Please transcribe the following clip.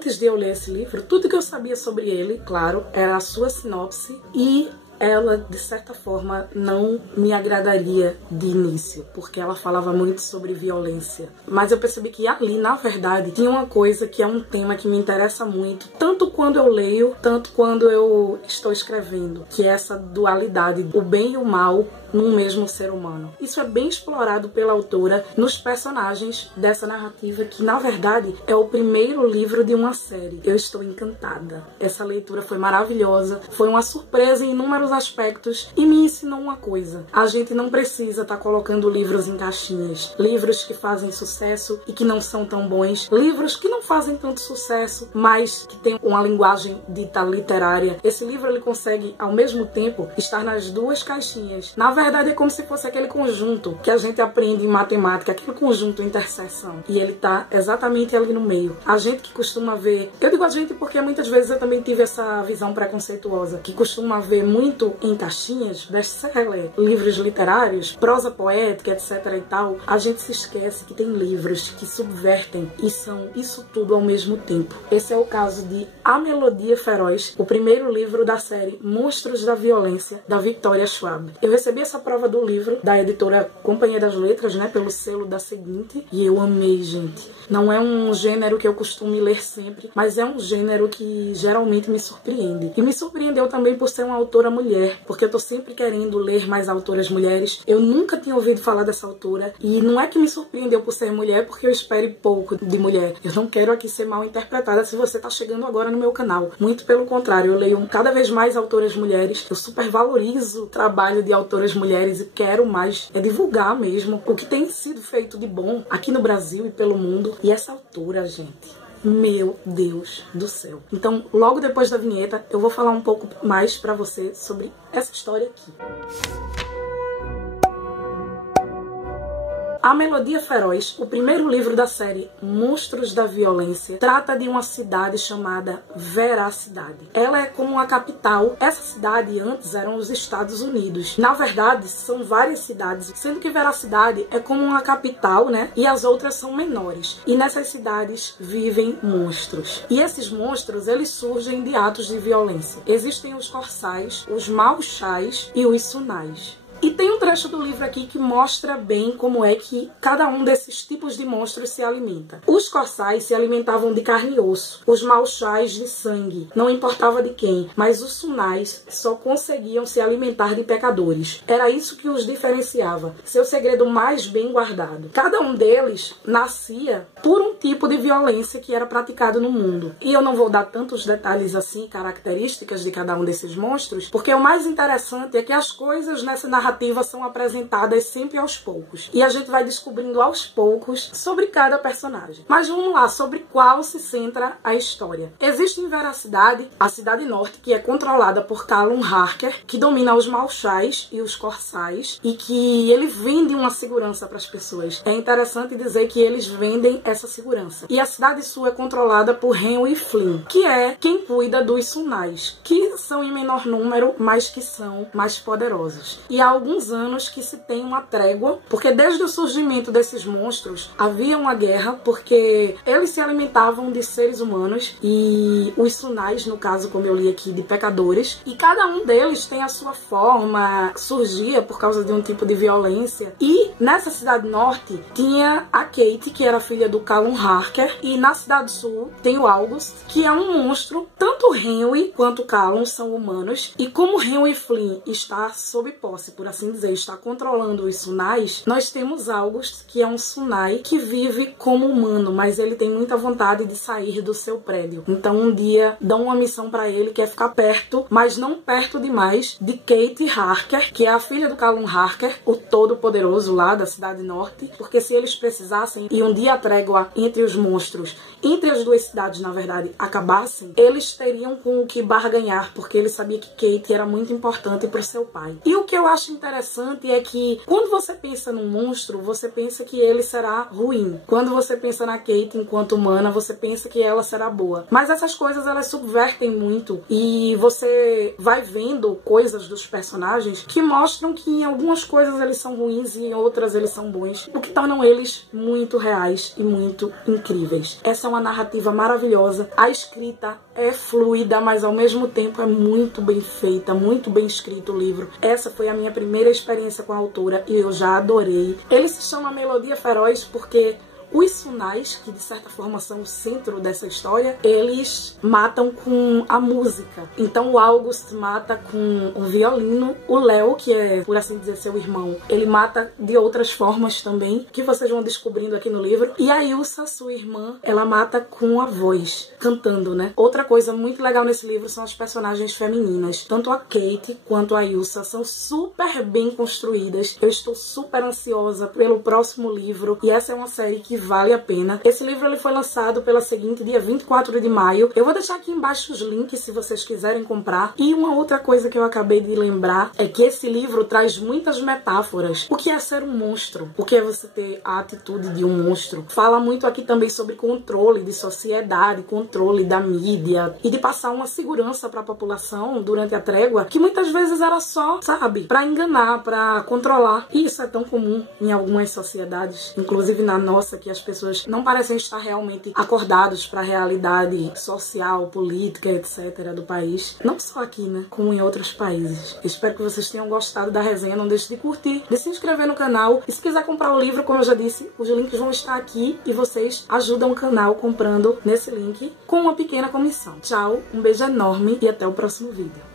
antes de eu ler esse livro, tudo que eu sabia sobre ele, claro, era a sua sinopse e ela, de certa forma, não me agradaria de início, porque ela falava muito sobre violência. Mas eu percebi que ali, na verdade, tinha uma coisa que é um tema que me interessa muito, tanto quando eu leio, tanto quando eu estou escrevendo, que é essa dualidade, o bem e o mal num mesmo ser humano. Isso é bem explorado pela autora nos personagens dessa narrativa, que na verdade é o primeiro livro de uma série. Eu estou encantada. Essa leitura foi maravilhosa, foi uma surpresa em inúmeros aspectos e me ensinou uma coisa: a gente não precisa estar colocando livros em caixinhas, livros que fazem sucesso e que não são tão bons, livros que não fazem tanto sucesso, mas que tem uma linguagem dita literária. Esse livro ele consegue ao mesmo tempo estar nas duas caixinhas. Na verdade é como se fosse aquele conjunto que a gente aprende em matemática, aquele conjunto interseção, e ele tá exatamente ali no meio. A gente que costuma ver, eu digo a gente porque muitas vezes eu também tive essa visão preconceituosa, que costuma ver muito em caixinhas, best-seller, livros literários, prosa poética, etc e tal, a gente se esquece que tem livros que subvertem e são isso tudo ao mesmo tempo. Esse é o caso de A Melodia Feroz, o primeiro livro da série Monstros da Violência, da Victoria Schwab. Eu recebi essa prova do livro da editora Companhia das Letras, né, pelo selo da Seguinte, e eu amei, gente. Não é um gênero que eu costumo ler sempre, mas é um gênero que geralmente me surpreende. E me surpreendeu também por ser uma autora mulher, porque eu tô sempre querendo ler mais autoras mulheres. Eu nunca tinha ouvido falar dessa autora, e não é que me surpreendeu por ser mulher, porque eu espere pouco de mulher. Eu não quero aqui ser mal interpretada se você tá chegando agora no meu canal. Muito pelo contrário, eu leio cada vez mais autoras mulheres, eu super valorizo o trabalho de autoras mulheres e quero mais divulgar mesmo o que tem sido feito de bom aqui no Brasil e pelo mundo. E essa autora, gente, meu Deus do céu. Então, logo depois da vinheta, eu vou falar um pouco mais pra você sobre essa história aqui. A Melodia Feroz, o primeiro livro da série Monstros da Violência, trata de uma cidade chamada Veracidade. Ela é como uma capital. Essa cidade antes eram os Estados Unidos. Na verdade, são várias cidades, sendo que Veracidade é como uma capital, né? E as outras são menores. E nessas cidades vivem monstros. E esses monstros, eles surgem de atos de violência. Existem os Corsais, os Mauxais e os Sunais. E tem um trecho do livro aqui que mostra bem como é que cada um desses tipos de monstros se alimenta. Os Corsais se alimentavam de carne e osso, os Mauxais de sangue, não importava de quem, mas os Sunais só conseguiam se alimentar de pecadores. Era isso que os diferenciava, seu segredo mais bem guardado. Cada um deles nascia por um tipo de violência que era praticado no mundo. E eu não vou dar tantos detalhes assim, características de cada um desses monstros, porque o mais interessante é que as coisas nessa narrativa são apresentadas sempre aos poucos. E a gente vai descobrindo aos poucos sobre cada personagem. Mas vamos lá, sobre qual se centra a história. Existe em Veracidade a Cidade Norte, que é controlada por Callum Harker, que domina os Mauxais e os Corsais, e que ele vende uma segurança para as pessoas. É interessante dizer que eles vendem essa segurança. E a Cidade Sul é controlada por Henry Flynn, que é quem cuida dos Sunais, que são em menor número, mas que são mais poderosos. E há alguns anos que se tem uma trégua, porque desde o surgimento desses monstros havia uma guerra, porque eles se alimentavam de seres humanos e os Sunais, no caso, como eu li aqui, de pecadores, e cada um deles tem a sua forma, surgia por causa de um tipo de violência. E nessa Cidade Norte tinha a Kate, que era filha do Callum Harker, e na Cidade Sul tem o August, que é um monstro. Tanto Henry quanto Callum são humanos, e como Henry Flynn está sob posse, por assim dizer, está controlando os Sunais, nós temos August, que é um Sunai que vive como humano, mas ele tem muita vontade de sair do seu prédio. Então um dia dão uma missão para ele, que é ficar perto, mas não perto demais, de Kate Harker, que é a filha do Callum Harker, o todo-poderoso lá da Cidade Norte, porque se eles precisassem, e um dia a trégua entre os monstros, entre as duas cidades, na verdade, acabassem, eles teriam com o que barganhar, porque ele sabia que Kate era muito importante para o seu pai. E o que eu acho interessante é que quando você pensa num monstro, você pensa que ele será ruim. Quando você pensa na Kate enquanto humana, você pensa que ela será boa. Mas essas coisas, elas subvertem muito e você vai vendo coisas dos personagens que mostram que em algumas coisas eles são ruins e em outras eles são bons, o que tornam eles muito reais e muito incríveis. Essa é uma narrativa maravilhosa. A escrita é fluida, mas ao mesmo tempo é muito bem feita, muito bem escrito o livro. Essa foi a minha primeira experiência com a autora e eu já adorei. Ele se chama Melodia Feroz porque os Sunais, que de certa forma são o centro dessa história, eles matam com a música. Então o August mata com o violino, o Léo, que é, por assim dizer, seu irmão, ele mata de outras formas também, que vocês vão descobrindo aqui no livro. E a Ilsa, sua irmã, ela mata com a voz, cantando, né? Outra coisa muito legal nesse livro são as personagens femininas. Tanto a Kate quanto a Ilsa são super bem construídas. Eu estou super ansiosa pelo próximo livro e essa é uma série que vale a pena. Esse livro ele foi lançado pela seguinte, dia 24 de maio. Eu vou deixar aqui embaixo os links se vocês quiserem comprar. E uma outra coisa que eu acabei de lembrar é que esse livro traz muitas metáforas. O que é ser um monstro? O que é você ter a atitude de um monstro? Fala muito aqui também sobre controle de sociedade, controle da mídia e de passar uma segurança para a população durante a trégua que muitas vezes era só, sabe, para enganar, para controlar. E isso é tão comum em algumas sociedades, inclusive na nossa, que as pessoas não parecem estar realmente acordados para a realidade social, política, etc. do país. Não só aqui, né? Como em outros países. Espero que vocês tenham gostado da resenha. Não deixe de curtir, de se inscrever no canal. E se quiser comprar o livro, como eu já disse, os links vão estar aqui e vocês ajudam o canal comprando nesse link com uma pequena comissão. Tchau, um beijo enorme e até o próximo vídeo.